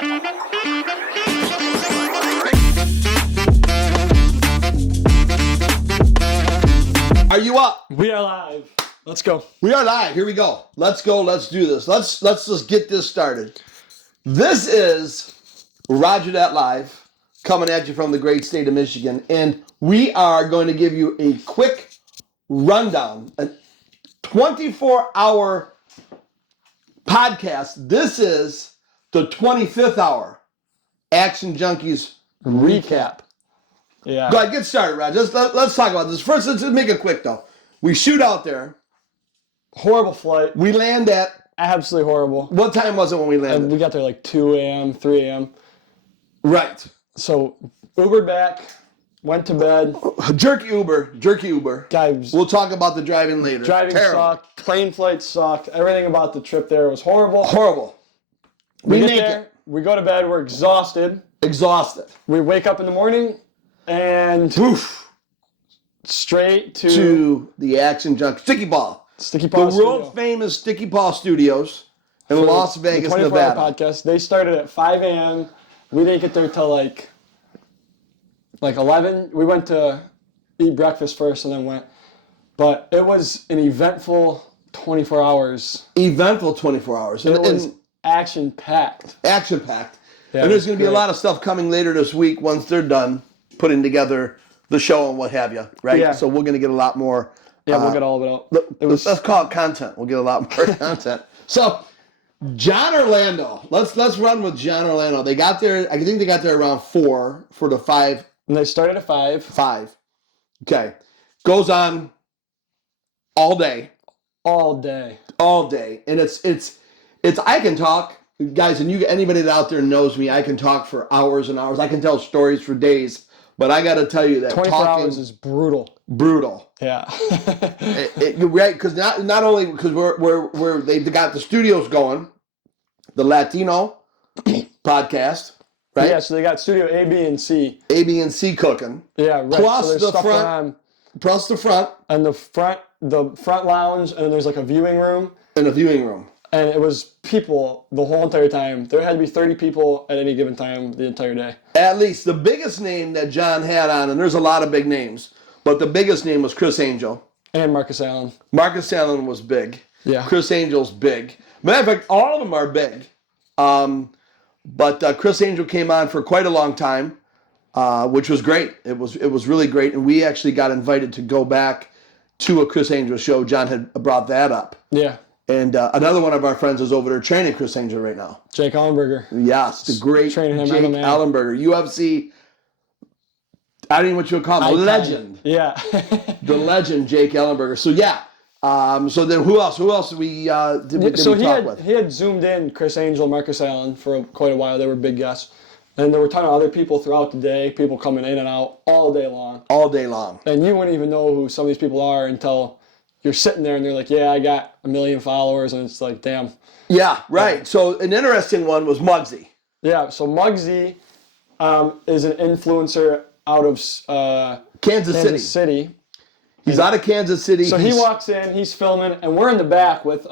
Are you up? We are live. Let's go. We are live. Here we go. Let's go. Let's do this. Let's just get this started. This is RogerThatLive coming at you from the great state of Michigan, and we are going to give you a quick rundown, a 24-hour podcast. This is the 25th hour Action Junkeez recap. Yeah. Go ahead, get started, Rod. Let's talk about this. First, let's make it quick, though. We shoot out there. Horrible flight. We land at... Absolutely horrible. What time was it when we landed? And we got there like 2 a.m., 3 a.m. Right. So, Ubered back, went to bed. Jerky Uber. Guys, We'll talk about the driving later. driving sucked. Plane flight sucked. Everything about the trip there was horrible. Horrible. We We get make there. it. We go to bed. We're exhausted. Exhausted. We wake up in the morning and Oof. straight To the Action Junkeez. Sticky Paw. Sticky The Paw world Studio. famous Sticky Paw Studios in Las Vegas, the 24-hour Nevada. podcast. They started at 5 a.m. We didn't get there till like 11. We went to eat breakfast first and then went. But it was an eventful 24 hours. Eventful 24 hours. It was action-packed. Action-packed. Yeah, And there's going to be a great. lot of stuff coming later this week once they're done putting together the show and what have you, right? Yeah. So we're going to get a lot more. Yeah, we'll get all of it out. Let's call it content. We'll get a lot more content. So, John Orlando. Let's run with John Orlando. They got there. I think they got there around 4 for the 5. And they started at 5. 5. Okay. Goes on all day. All day. All day, and it's. I can talk, guys, and anybody that out there knows me. I can talk for hours and hours. I can tell stories for days. But I got to tell you that 24 talking hours is brutal. brutal. Yeah. You're right, because not only because they've got the studios going, the Latino podcast, right? Yeah, so they got studio A, B, and C. A, B, and C cooking. Yeah, right. Plus so there's the stuff front- going on. Plus the front And the front lounge, and then there's like a viewing room. and a viewing room. And it was people the whole entire time. There had to be 30 people at any given time the entire day. At least the biggest name that John had on, and there's a lot of big names, but the biggest name was Chris Angel. And Marcus Allen. Marcus Allen was big. Yeah. Chris Angel's big. Matter of fact, all of them are big. But Chris Angel came on for quite a long time, which was great. It was really great, and we actually got invited to go back to a Chris Angel show. John had brought that up. Yeah. And another one of our friends is over there training Chris Angel right now. Jake Ellenberger. Yes, the great Training him, Jake MMA. Ellenberger, UFC. I don't know what you would call him, Icon. legend. Yeah. The legend, Jake Ellenberger. So yeah. So then who else? Who else did we talk with? He had zoomed in Chris Angel, Marcus Allen for quite a while. They were big guests. And there were a ton of other people throughout the day, people coming in and out all day long. All day long. And you wouldn't even know who some of these people are until you're sitting there and they're like, yeah, I got 1 million followers. And it's like, damn. Yeah, right. So an interesting one was Muggsy. Yeah, so Muggsy is an influencer out of Kansas City. He's out of Kansas City. So he walks in, he's filming, and we're in the back with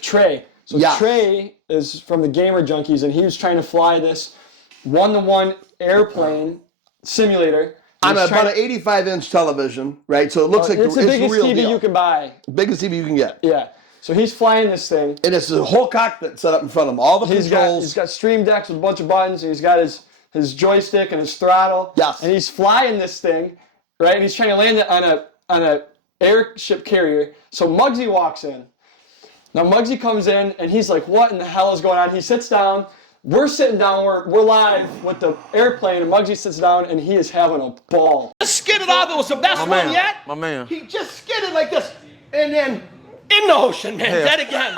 Trey. So Yeah. Trey is from the Gamer Junkeez, and he was trying to fly this one-to-one airplane simulator. on about an 85-inch television, right? So it looks like it's the biggest real TV deal. you can buy. Biggest TV you can get. Yeah. So he's flying this thing. And it's a whole cockpit set up in front of him. All the controls. He's got stream decks with a bunch of buttons, and he's got his joystick and his throttle. Yes. And he's flying this thing, right? And he's trying to land it on a airship carrier. So Muggsy walks in. Now Muggsy comes in, and he's like, what in the hell is going on? He sits down. We're sitting down. We're live with the airplane, and Muggsy sits down, and he is having a ball. Just skidded off. It was the best one yet. My man. He just skidded like this. And then in the ocean, man. Dead again.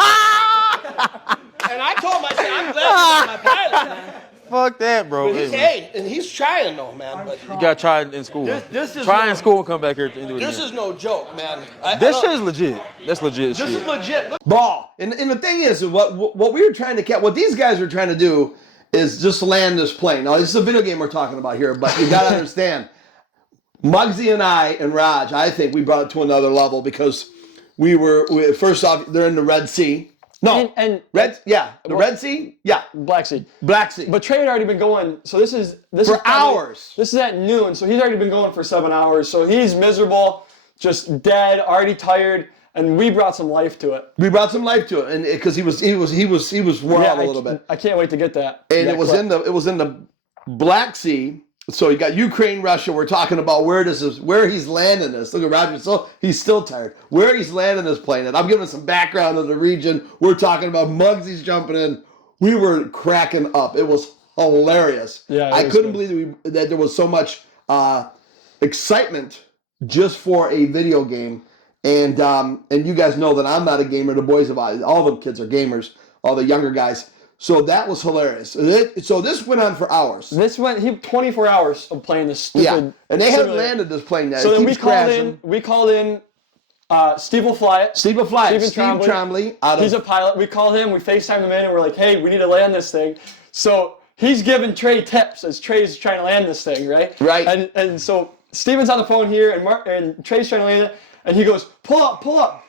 And I told him, I said, I'm glad you got my pilot, man. Fuck that, bro. But he's trying though, man. But You gotta try it in school. This is try no- in school and come back here and do it this again. is no joke, man. This shit is legit. That's legit This shit. is legit. Ball. And the thing is, what we were trying to catch, what these guys were trying to do is just land this plane. Now, this is a video game we're talking about here, but you got to understand, Muggsy and I and Raj, I think we brought it to another level because first off, they're in the Red Sea, No. And Red Sea? Yeah. Black Sea. Black Sea. But Trey had already been going, so this is For hours. This is at noon, so he's already been going for 7 hours. So he's miserable, just dead, already tired, and we brought some life to it. We brought some life to it, and because he was worn out a little bit. I can't wait to get that. And that it was clip. in the Black Sea. So you got Ukraine, Russia. We're talking about where he's landing this. Look at Roger. So he's still tired. Where he's landing this plane at. I'm giving some background of the region. We're talking about Muggsy's jumping in. We were cracking up. It was hilarious. Yeah, I couldn't believe that there was so much excitement just for a video game. And you guys know that I'm not a gamer. The boys all the kids are gamers. All the younger guys. So that was hilarious. So this went on for hours. 24 hours of playing this stupid. Yeah, and they haven't simulator. landed this plane yet. So it then keeps we called in Steve will fly it. Steve will fly it. Steve Trombley. He's a pilot. We called him. We FaceTimed him in, and we're like, "Hey, we need to land this thing." So he's giving Trey tips as Trey's trying to land this thing, right? Right. And so Steven's on the phone here, and Trey's trying to land it, and he goes, "Pull up."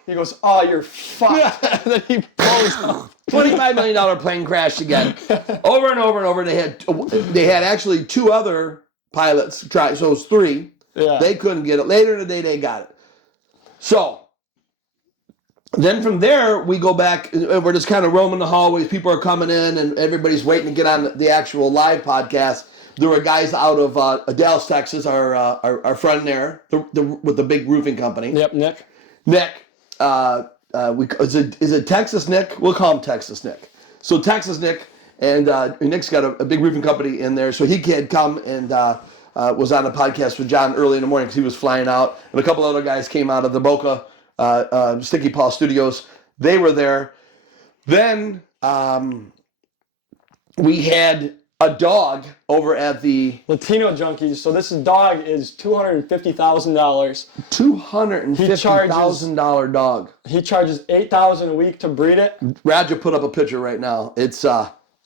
He goes, "Oh, you're fucked." And then he pulls up. $25 million plane crashed again. Over and over and over. They had actually 2 other pilots try, so it was 3. Yeah. They couldn't get it. Later in the day, they got it. So then from there, we go back. We're just kind of roaming the hallways. People are coming in, and everybody's waiting to get on the actual live podcast. There were guys out of Dallas, Texas, our friend there, with the big roofing company. Yep, Nick. Nick. Is it Texas Nick? We'll call him Texas Nick. So Texas Nick, and Nick's got a big roofing company in there, so he had come and was on a podcast with John early in the morning because he was flying out, and a couple other guys came out of the Boca Sticky Paw Studios. They were there. Then we had a dog over at the Latino Junkeez. So this dog is $250,000. $250,000 dog. He charges $8,000 a week to breed it. Roger put up a picture right now. It's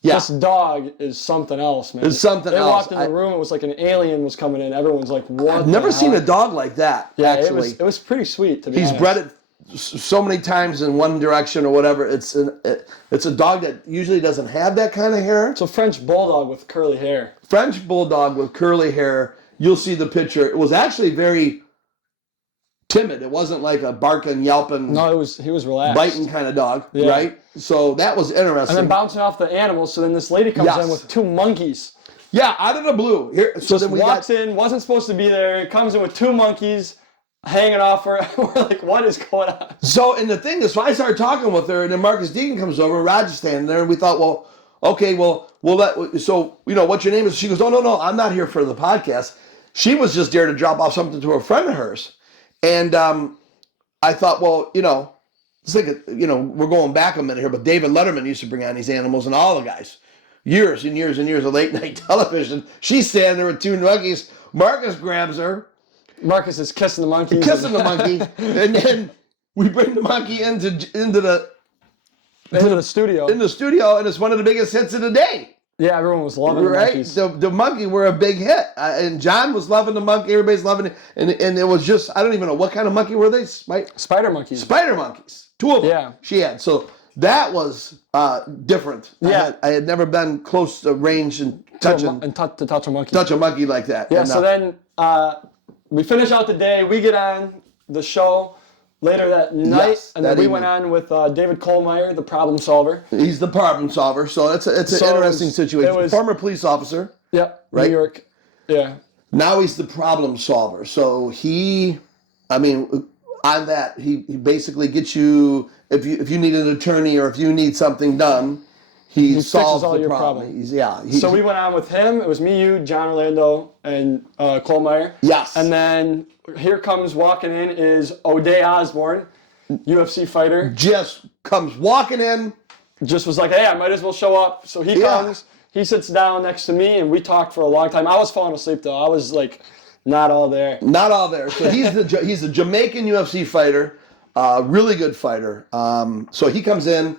This dog is something else, man. It's something they else. Walked in the room, it was like an alien was coming in. Everyone's like, "What?" I've never seen a dog like that. Yeah, actually, it was pretty sweet to be honest. He's bred it so many times in one direction or whatever. It's a dog that usually doesn't have that kind of hair. It's a French bulldog with curly hair. French bulldog with curly hair. You'll see the picture. It was actually very timid. It wasn't like a barking, yelping. No, he was relaxed. Biting kind of dog, right? So that was interesting. And then bouncing off the animals. So then this lady comes in with 2 monkeys. Yeah, out of the blue. Here, so then we walks in, wasn't supposed to be there. Comes in with 2 monkeys hanging off her. We're like, what is going on? So, and the thing is, so I started talking with her, and then Marcus Deegan comes over, and Roger's standing there, and we thought, well, okay, well, we'll let, so, what's your name? She goes, no, I'm not here for the podcast. She was just there to drop off something to a friend of hers. And I thought, well, it's like, we're going back a minute here, but David Letterman used to bring on these animals, and all the guys, years and years and years of late night television. She's standing there with 2 monkeys. Marcus grabs her. Marcus is kissing the monkey. And then we bring the monkey into the studio. In the studio, and it's one of the biggest hits of the day. Yeah, everyone was loving the monkeys. The monkey were a big hit, and John was loving the monkey. Everybody's loving it, and it was just, I don't even know what kind of monkey were they. Spider monkeys. Spider monkeys. 2 of them. Yeah. She had. So that was different. Yeah. I had never been close to range and touching to touch a monkey. Touch a monkey like that. Yeah. And, so then we finish out the day. We get on the show later that night, and then we went on with David Kohlmeyer, the problem solver. He's the problem solver, so it's an interesting situation. Former police officer. Yep. Right? New York. Yeah. Now he's the problem solver. So on that, he basically gets you, if you need an attorney or if you need something done, he solves all the your problem. So we went on with him. It was me, you, John Orlando, and Kohlmeyer. Yes. And then here comes walking in is O'Day Osborne, UFC fighter. Just comes walking in. Just was like, hey, I might as well show up. So he comes, he sits down next to me, and we talked for a long time. I was falling asleep, though. I was like, not all there. Not all there. So he's a Jamaican UFC fighter, really good fighter. So he comes in,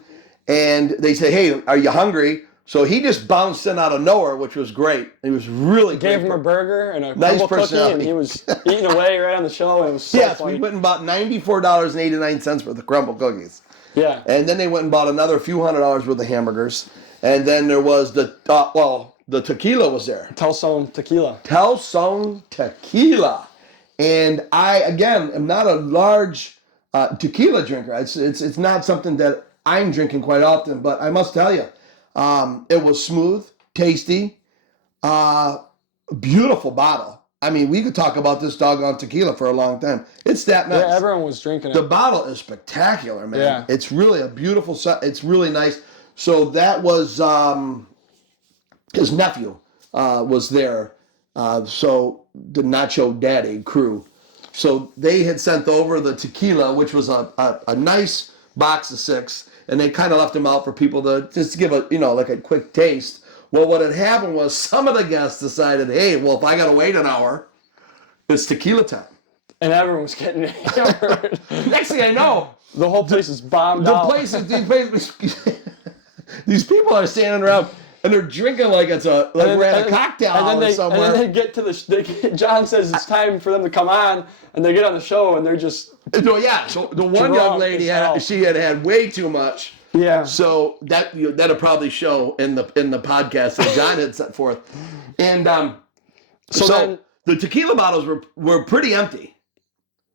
and they say, hey, are you hungry? So he just bounced in out of nowhere, which was great. It was really great. Gave him a burger and a nice crumble cookie, and he was eating away right on the show. And it was so funny. We went and bought $94.89 for the crumble cookies. Yeah. And then they went and bought another few $100s worth of hamburgers. And then there was the tequila was there. Telson tequila. Telson tequila. And I, again, am not a large tequila drinker. It's not something that I'm drinking quite often, but I must tell you, it was smooth, tasty, beautiful bottle. I mean, we could talk about this doggone tequila for a long time. It's that nice. Yeah, everyone was drinking it. The bottle is spectacular, man. Yeah. It's really a beautiful, it's really nice. So that was, his nephew was there. So the Nacho Daddy crew. So they had sent over the tequila, which was a nice box of 6, and they kind of left them out for people to just give a, like a quick taste. Well, what had happened was some of the guests decided, hey, well, if I got to wait an hour, it's tequila time. And everyone was getting hammered. Next thing I know, the whole place is bombed out. These people are standing around and they're drinking like it's we're at a cocktail hour somewhere. And then they get to John says it's time for them to come on, and they get on the show and they're just. No, yeah. So the one young lady had way too much. Yeah. So that'll probably show in the podcast that John had set forth, and so then, the tequila bottles were pretty empty.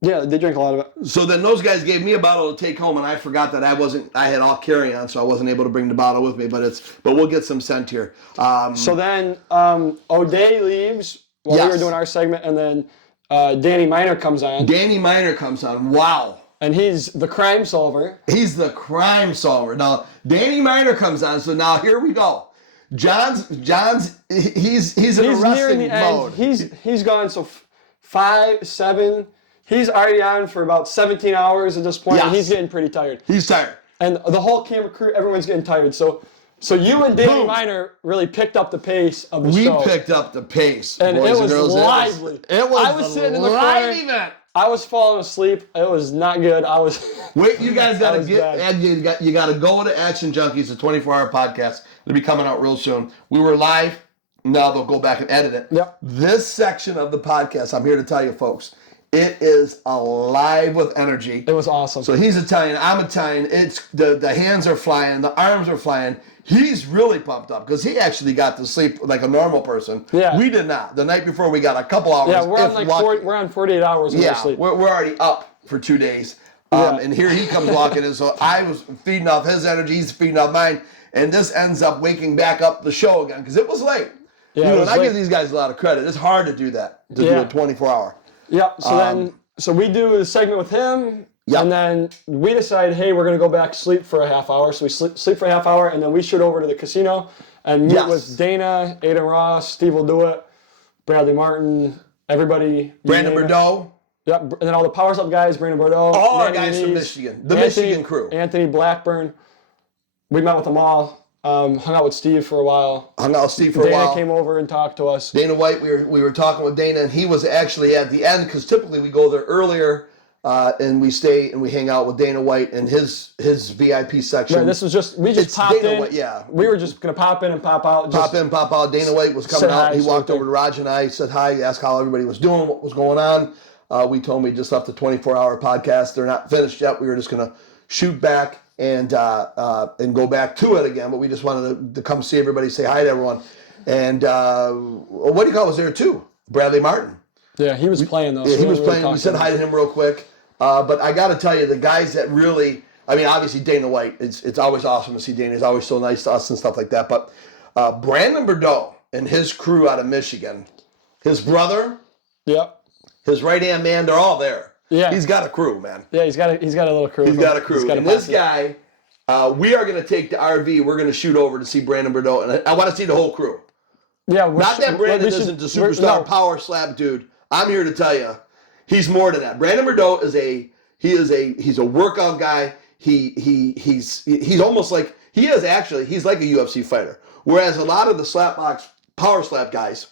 Yeah, they drank a lot of it. So then those guys gave me a bottle to take home, and I forgot that I had all carry-on, so I wasn't able to bring the bottle with me. But we'll get some sent here. So then O'Day leaves while we were doing our segment, and then Danny Miner comes on. Wow. And he's the crime solver. Now Danny Miner comes on, so now here we go. John's he's in a resting mode. He's gone 5, 7. He's already on for about 17 hours at this point, Yes. and he's getting pretty tired. He's tired. And the whole camera crew, everyone's getting tired. So you and Danny Boom. Miner really picked up the pace of the show. We picked up the pace, and boys it was and girls. lively. It was I was sitting in the live corner. event. I was falling asleep. It was not good. Wait, you guys gotta bad. you gotta go to Action Junkeez, the 24-hour podcast. It'll be coming out real soon. We were live. Now they'll go back and edit it. Yep. This section of the podcast, I'm here to tell you, folks, it is alive with energy. It was awesome. So he's Italian, I'm Italian. It's the hands are flying, the arms are flying. He's really pumped up because he actually got to sleep like a normal person. Yeah. We did not. The night before we got a couple hours. Yeah, we're on 48 hours of sleep. We're already up for 2 days. And here he comes walking in. So I was feeding off his energy, he's feeding off mine. And this ends up waking back up the show again because it was late. Yeah, and I give these guys a lot of credit. It's hard to do that, to do a 24-hour. Yep. So we do the segment with him, Yep. and then we decide, hey, we're gonna go back sleep for a half hour. So we sleep for a half hour, and then we shoot over to the casino and meet with Dana, Aiden Ross, Steve will do it, Bradley Martin, everybody. Brandon Bordeaux. Yep. And then all the Powers Up guys, Brandon Bordeaux. All our Manny guys from Muniz, Michigan. The Michigan crew. Anthony Blackburn. We met with them all. Hung out with Steve for a while. Dana came over and talked to us. Dana White, we were talking with Dana, and he was actually at the end because typically we go there earlier and we stay and we hang out with Dana White in his VIP section. Yeah, this was we just popped Dana in. White, yeah. We were just gonna pop in and pop out. Pop in, pop out. Dana White was coming out. He walked over to Roger and I, said hi, asked how everybody was doing, what was going on. We told him we just left the 24-hour podcast. They're not finished yet. We were just gonna shoot back and go back to it again, but we just wanted to come see everybody, say hi to everyone. And what do you call was there too? Bradley Martin. Yeah, he was playing though. Yeah, he was playing. We said hi to him real quick. But I got to tell you, the guys that really, I mean, obviously Dana White, it's always awesome to see Dana. He's always so nice to us and stuff like that. But Brandon Bordeaux and his crew out of Michigan, his brother, his right-hand man, they're all there. Yeah. He's got a crew, man. Yeah, he's got a little crew. He's got a crew. And this guy, we are going to take the RV. We're going to shoot over to see Brandon Bordeaux. And I want to see the whole crew. Yeah. Not that Brandon isn't the superstar power slap dude. I'm here to tell you, he's more than that. Brandon Bordeaux he's a workout guy. He's almost like, he's like a UFC fighter. Whereas a lot of the slapbox power slap guys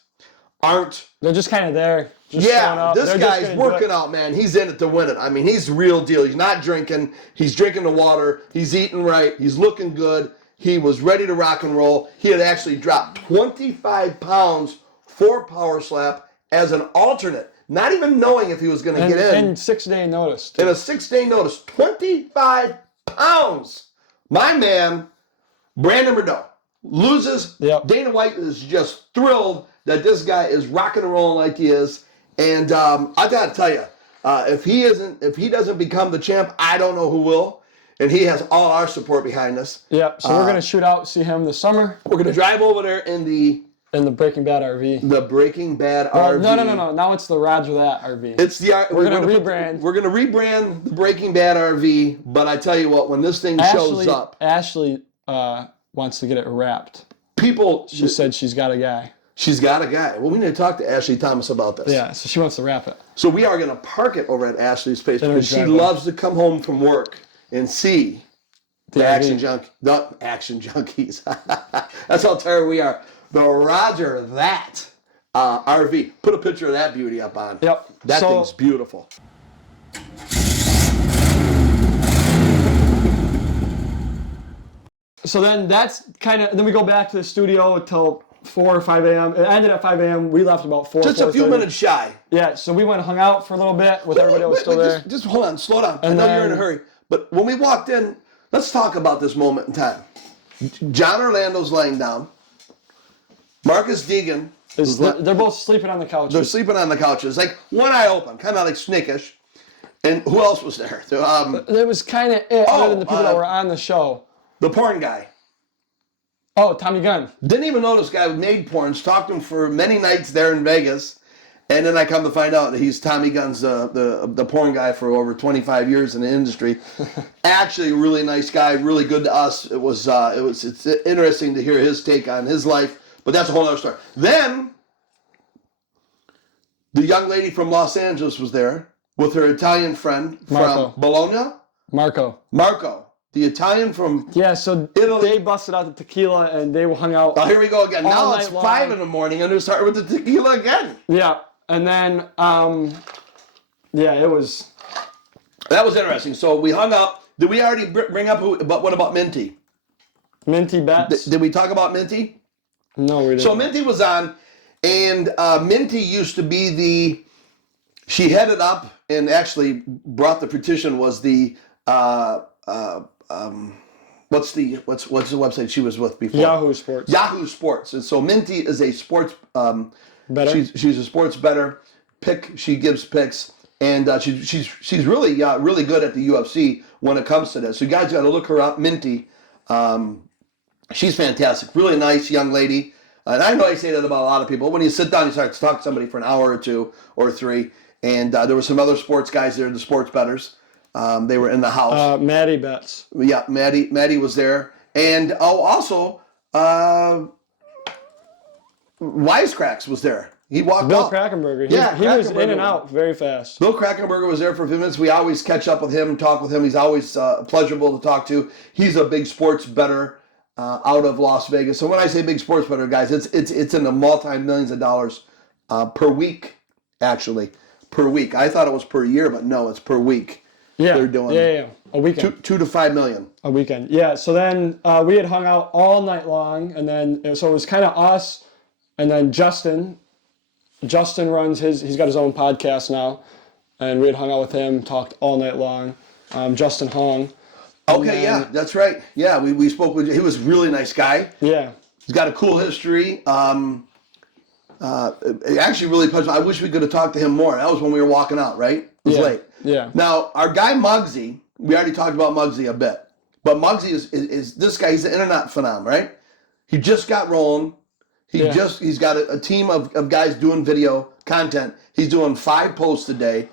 aren't. They're just kind of there. This guy's working out, man. He's in it to win it. I mean, he's the real deal. He's not drinking. He's drinking the water. He's eating right. He's looking good. He was ready to rock and roll. He had actually dropped 25 pounds for power slap as an alternate, not even knowing if he was going to get in. And 6-day notice. In a 6-day notice, 25 pounds. My man, Brandon Rideau, loses. Yep. Dana White is just thrilled that this guy is rocking and rolling like he is. And I got to tell you, if he doesn't become the champ, I don't know who will. And he has all our support behind us. Yeah, so we're going to shoot out, see him this summer. We're going to drive over there in the Breaking Bad RV. The Breaking Bad RV. No. Now it's the Roger That RV. It's the we're going to rebrand. We're going to rebrand the Breaking Bad RV. But I tell you what, when this thing shows up, Ashley wants to get it wrapped. She said she's got a guy. She's got a guy. Well, we need to talk to Ashley Thomas about this. Yeah, so she wants to wrap it. So we are going to park it over at Ashley's place because she loves to come home from work and see the Action Junkeez. That's how tired we are. The Roger That RV. Put a picture of that beauty up on. Yep. That thing's beautiful. So then then we go back to the studio until 4 or 5 a.m. It ended at 5 a.m. We left about 4. Just a few minutes shy. Yeah, so we went and hung out for a little bit with everybody that was still there. Just hold on, slow down. I know you're in a hurry. But when we walked in, let's talk about this moment in time. John Orlando's laying down. Marcus Deegan. They're both sleeping on the couch. They're sleeping on the couches. Like one eye open, kind of like snakish. And who else was there? There was kind of it, other than the people that were on the show. The porn guy. Oh, Tommy Gunn. Didn't even know this guy made porns. Talked to him for many nights there in Vegas. And then I come to find out that he's Tommy Gunn's the porn guy for over 25 years in the industry. Actually, a really nice guy, really good to us. It's interesting to hear his take on his life, but that's a whole other story. Then the young lady from Los Angeles was there with her Italian friend from Bologna. Marco, the Italian from so Italy. They busted out the tequila and they hung out. Oh, here we go again. Now it's 5 long. in the morning and they're starting with the tequila again. Yeah. And then, it was... That was interesting. So we hung up. Did we already bring up but what about Minty? Minty Betts? Did we talk about Minty? No, we didn't. So Minty was on, and Minty used to be she headed up and actually brought the petition was the, what's the website she was with before? Yahoo Sports. Yahoo Sports. And so Minty is a sports... Better? She's a sports bettor. She gives picks, and she's really good at the UFC when it comes to this. So you guys got to look her up, Minty. She's fantastic, really nice young lady. And I know I say that about a lot of people. When you sit down, you start to talk to somebody for an hour or 2 or 3, and there were some other sports guys there, the sports bettors. They were in the house. Maddie Betts. Yeah, Maddie was there, and also. Wisecracks was there. He walked Bill out. Krakenberger. He was in and out very fast. Bill Krakenberger was there for a few minutes. We always catch up with him, talk with him. He's always pleasurable to talk to. He's a big sports bettor out of Las Vegas. So when I say big sports bettor, guys, it's in the multi-millions of dollars per week, actually. Per week. I thought it was per year, but no, it's per week. Yeah, they're doing a weekend. 2 to 5 million. A weekend. Yeah, so then we had hung out all night long, and then, so it was kind of us. And then Justin runs he's got his own podcast now. And we had hung out with him, talked all night long. Justin Hong. Okay, yeah, that's right. Yeah, we spoke with, he was a really nice guy. Yeah. He's got a cool history. Actually really pleasant. I wish we could have talked to him more. That was when we were walking out, right? It was late. Yeah. Now, our guy Muggsy, we already talked about Muggsy a bit. But Muggsy is this guy, he's an internet phenom, right? He just got rolling. He's got a team of guys doing video content. He's doing 5 posts a day,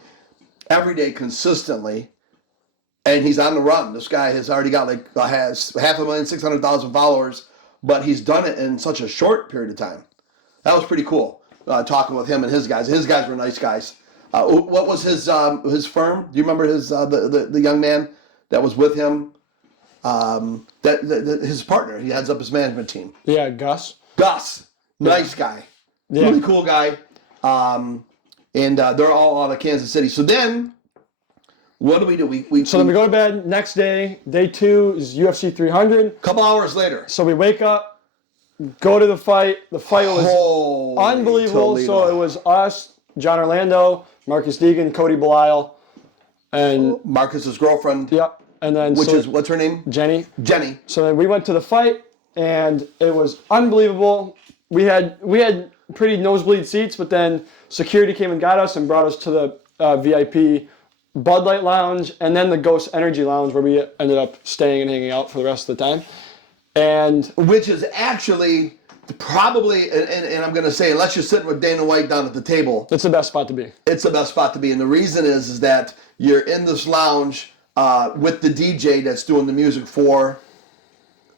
every day consistently, and he's on the run. This guy has already got has 500,600,000 followers, but he's done it in such a short period of time. That was pretty cool. Talking with him and his guys. His guys were nice guys. What was his firm? Do you remember the young man that was with him? His partner. He heads up his management team. Yeah, Gus. Nice guy. Yeah. Really cool guy. And they're all out of Kansas City. So then, what do we do? Then we go to bed. Next day, day 2 is UFC 300. A couple hours later. So we wake up, go to the fight. The fight was unbelievable. Toledo. So it was us, John Orlando, Marcus Deegan, Cody Belial, and Marcus's girlfriend. Yep. And then what's her name? Jenny. Jenny. So then we went to the fight, and it was unbelievable. We had pretty nosebleed seats, but then security came and got us and brought us to the VIP Bud Light Lounge, and then the Ghost Energy Lounge, where we ended up staying and hanging out for the rest of the time. And which is actually probably, and I'm going to say, unless you're sitting with Dana White down at the table, it's the best spot to be. It's the best spot to be, and the reason is that you're in this lounge with the DJ that's doing the music for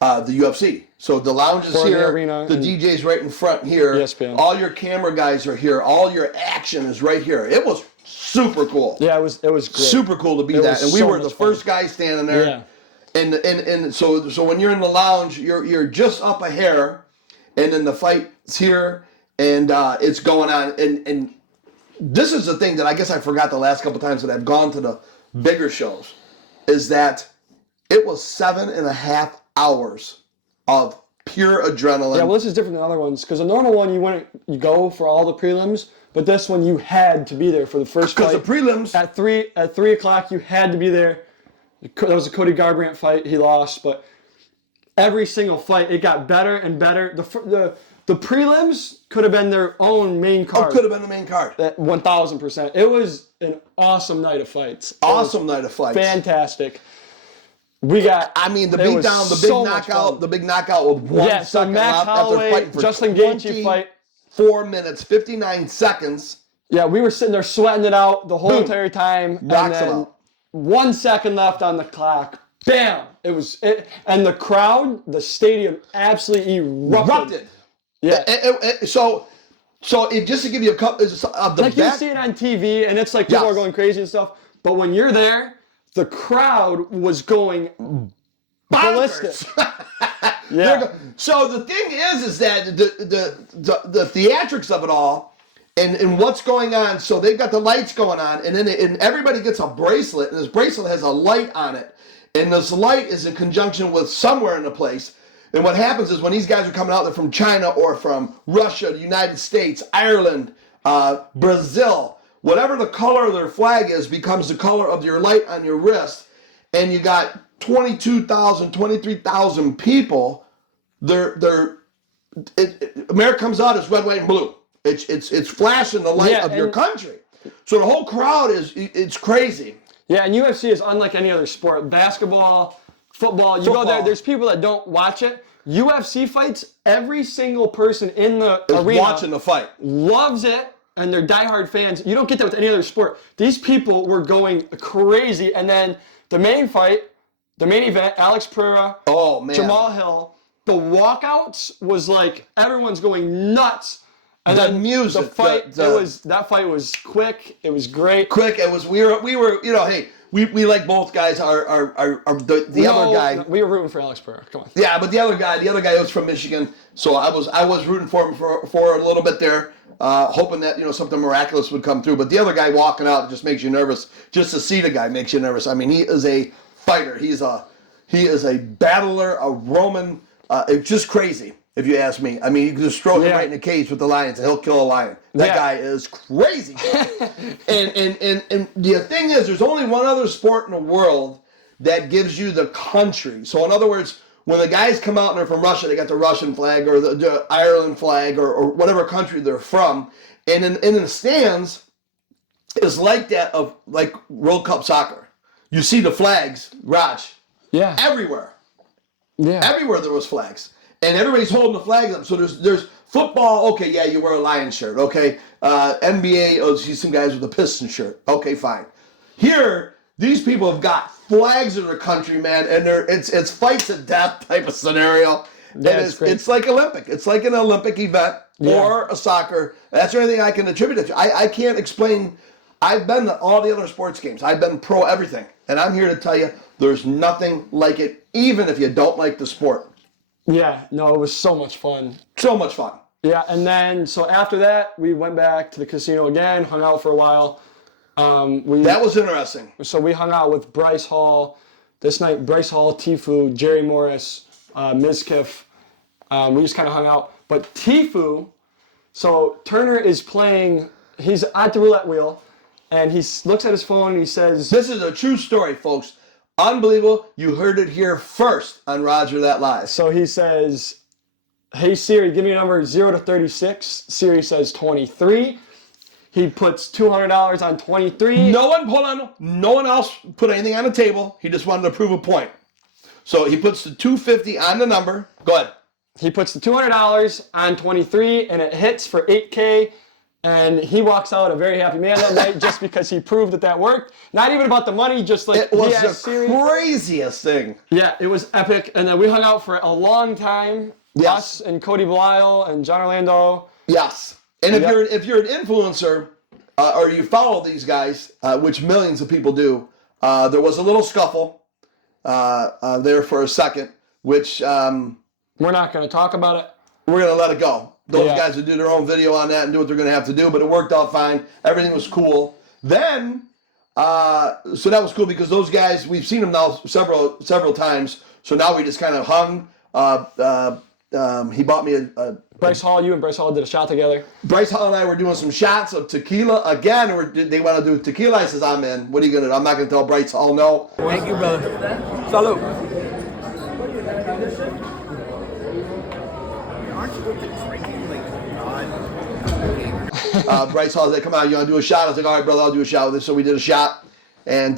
the UFC. So the lounge is For the here, arena the and DJ's right in front here. ESPN. All your camera guys are here. All your action is right here. It was super cool. Yeah, it was great. Super cool to be It that, was and we so were the much fun. first guys standing there. Yeah. And so when you're in the lounge, you're just up a hair, and then the fight's here, and it's going on. And this is the thing that I guess I forgot the last couple times that I've gone to the bigger shows, is that it was 7.5 hours of pure adrenaline. Yeah, well, this is different than other ones, because a normal one you go for all the prelims, but this one you had to be there for the first fight. Because the prelims At 3 o'clock, you had to be there. That was a Cody Garbrandt fight. He lost, but every single fight, it got better and better. The prelims could have been their own main card. could have been the main card. 1,000%. It was an awesome night of fights. Awesome night of fights. Fantastic. We got. I mean, the it beat was down, the big so much knockout, fun. the big knockout with 1 Yeah, so second Max left after Holloway, fighting for Justin Gaethje fight. 4 minutes, 59 seconds. Yeah, we were sitting there sweating it out the whole Boom. entire time. Knocks and him then out. 1 second left on the clock. Bam! It was it, and the crowd, the stadium absolutely erupted. Yeah. So it just to give you a couple of the Like you back, see it on TV, and it's like people Yes. are going crazy and stuff. But when you're there, the crowd was going ballistic. Yeah. So the thing is that the theatrics of it all, and what's going on. So they've got the lights going on, and then and everybody gets a bracelet, and this bracelet has a light on it, and this light is in conjunction with somewhere in the place. And what happens is when these guys are coming out, they're from China or from Russia, the United States, Ireland, Brazil, whatever the color of their flag is becomes the color of your light on your wrist, and you got 22,000, 23,000 people. America comes out as red, white, and blue. It's flashing the light of your country. So the whole crowd it's crazy. Yeah, and UFC is unlike any other sport. Basketball, football, go there, there's people that don't watch it. UFC fights, every single person in the arena Watching the fight. loves it, and they're diehard fans. You don't get that with any other sport. These people were going crazy, and then the main fight, the main event, Alex Pereira, Oh man. Jamal Hill, the walkouts was like everyone's going nuts. And The then music, the fight, that fight was quick. It was great. Quick. It was we were hey, we like both guys are the other guy. We were rooting for Alex Pereira. Come on. Yeah, but the other guy was from Michigan, so I was rooting for him for a little bit there, hoping that something miraculous would come through. But the other guy walking out just makes you nervous. Just to see the guy makes you nervous. I mean, he is a fighter. He is a battler, a Roman. It's just crazy, if you ask me. I mean, you can just throw him right in the cage with the lions, and he'll kill a lion. That guy is crazy. and the thing is, there's only one other sport in the world that gives you the country. So in other words, when the guys come out and they're from Russia, they got the Russian flag or the Ireland flag or whatever country they're from. And in the stands, it's like that of like World Cup soccer. You see the flags, Raj, everywhere. Yeah. Everywhere there was flags. And everybody's holding the flags up. So there's football, okay, yeah, you wear a Lion shirt, okay. NBA, you see some guys with a Piston shirt. Okay, fine. Here, these people have got flags of their country, man, and it's fight to death type of scenario. Yeah, and great. it's like Olympic. It's like an Olympic event or a soccer. That's the only thing I can attribute it to. I can't explain. I've been to all the other sports games. I've been pro everything. And I'm here to tell you there's nothing like it, even if you don't like the sport. Yeah, no, it was so much fun. So much fun. Yeah, and then, so after that, we went back to the casino again, hung out for a while. That was interesting. So we hung out with Bryce Hall. This night, Bryce Hall, Tifu, Jerry Morris, Mizkiff. We just kind of hung out. But Tifu, so Turner is playing, he's at the roulette wheel, and he looks at his phone and he says... This is a true story, folks. Unbelievable. You heard it here first on Roger That Live. So he says, hey Siri, give me a number 0 to 36. Siri says 23. He puts $200 on 23. No one else put anything on the table. He just wanted to prove a point. So he puts the 250 on the number. Go ahead. He puts the $200 on 23, and it hits for $8K. And he walks out a very happy man that night just because he proved that worked. Not even about the money, just like It was he asked the Siri. craziest thing. Yeah, it was epic. And then we hung out for a long time. Yes. Us and Cody Belial and John Orlando. Yes. And if Yep. you're an influencer or you follow these guys, which millions of people do, there was a little scuffle there for a second, which We're not going to talk about it. we're going to let it go. Those Yeah. guys would do their own video on that and do what they're going to have to do, but it worked out fine. Everything was cool. Then, so that was cool because those guys, we've seen them now several times. So now we just kind of hung. He bought me a Bryce Hall, you and Bryce Hall did a shot together. Bryce Hall and I were doing some shots of tequila again. They want to do tequila. I says, I'm in. What are you going to do? I'm not going to tell Bryce Hall no. Thank you, brother. Salute. Aren't you supposed to drinking like God? Bryce Hall said, come on, you want to do a shot? I was like, all right, brother, I'll do a shot with this. So we did a shot. And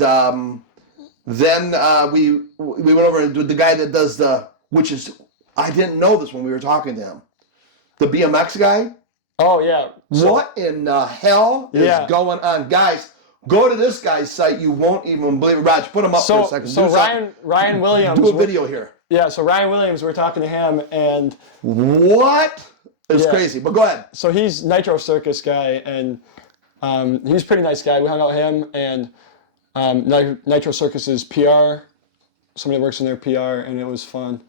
then we went over and did the guy that does which is, I didn't know this when we were talking to him. The BMX guy. Oh, yeah. What in the hell is going on? Guys, go to this guy's site. You won't even believe it. Raj, put him up for a second. So Ryan Williams. Do a video here. Yeah, so Ryan Williams, we're talking to him, and What? It's Yeah. crazy, but go ahead. so he's Nitro Circus guy, and he's a pretty nice guy. We hung out with him, and Nitro Circus's PR, somebody works in their PR, and it was fun.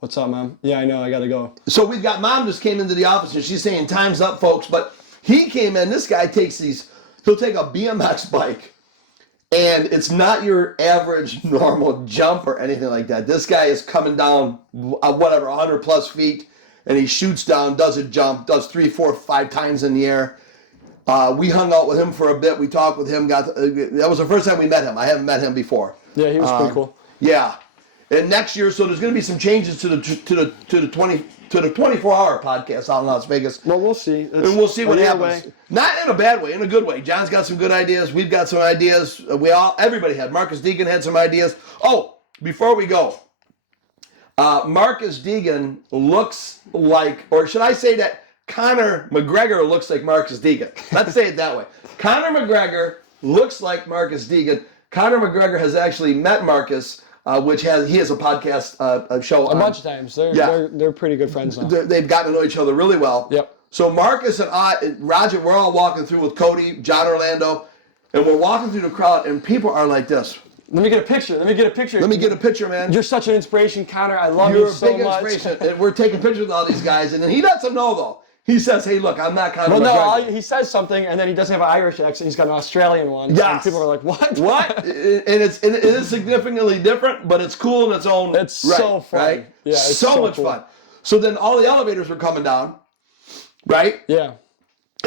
What's up, Mom? Yeah, I know, I gotta go. So we've got Mom just came into the office and she's saying time's up, folks. But he came in, this guy he'll take a BMX bike and it's not your average normal jump or anything like that. This guy is coming down, 100 plus feet, and he shoots down, does a jump, does 3, 4, 5 times in the air. We hung out with him for a bit. We talked with him. That was the first time we met him. I haven't met him before. Yeah, he was pretty cool. Yeah. And next year, so there's going to be some changes to the 24-hour podcast out in Las Vegas. Well, we'll see. And we'll see what Either happens. way. Not in a bad way, in a good way. John's got some good ideas. We've got some ideas. Everybody had. Marcus Deegan had some ideas. Oh, before we go, Marcus Deegan looks like, or should I say that Conor McGregor looks like Marcus Deegan? Let's say it that way. Conor McGregor looks like Marcus Deegan. Conor McGregor has actually met Marcus. He has a podcast show A bunch of times. They're pretty good friends now. They've gotten to know each other really well. Yep. So Marcus and Roger, we're all walking through with Cody, John Orlando, and we're walking through the crowd, and people are like this. Let me get a picture. Let me get a picture, man. You're such an inspiration, Connor. I love You're you a so big much. inspiration. And we're taking pictures with all these guys, and then he lets them know, though. He says, hey, look, I'm not Conor Well, McGregor. no, he says something, and then he doesn't have an Irish accent. He's got an Australian one. Yes. And people are like, what? What? And it is significantly different, but it's cool in its own It's right, so fun. right? Yeah, it's so so much cool. fun. So then all the elevators were coming down, right? Yeah.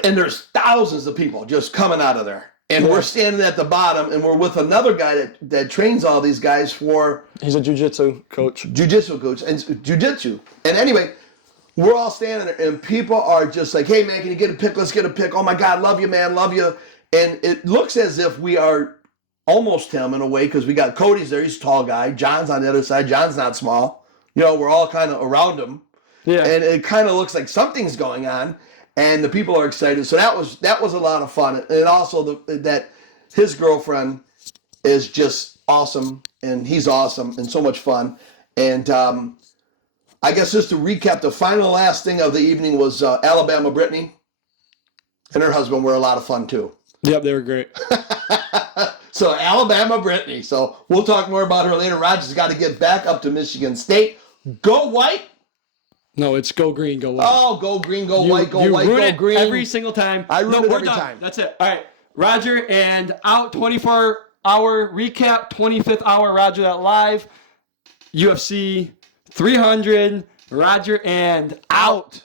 And there's thousands of people just coming out of there. And we're standing at the bottom, and we're with another guy that trains all these guys for He's a jiu-jitsu coach. jiu-jitsu coach and jiu-jitsu. And anyway, we're all standing there, and people are just like, hey, man, can you get a pic? Let's get a pic. Oh, my God, love you, man, love you. And it looks as if we are almost him in a way because we got Cody's there. He's a tall guy. John's on the other side. John's not small. You know, we're all kind of around him. Yeah. And it kind of looks like something's going on, and the people are excited. So that was a lot of fun. And also that his girlfriend is just awesome, and he's awesome and so much fun. And I guess just to recap, the last thing of the evening was Alabama Brittany and her husband were a lot of fun too. Yep, they were great. So Alabama Brittany. So we'll talk more about her later. Roger's got to get back up to Michigan State. Go white. No, it's go green, go white. Oh, go green, go white, go white, root go it green. every single time. I root it we're every done. time. That's it. All right. Roger and out 24-hour recap, 25th hour Roger That Live. UFC 300, Roger and out.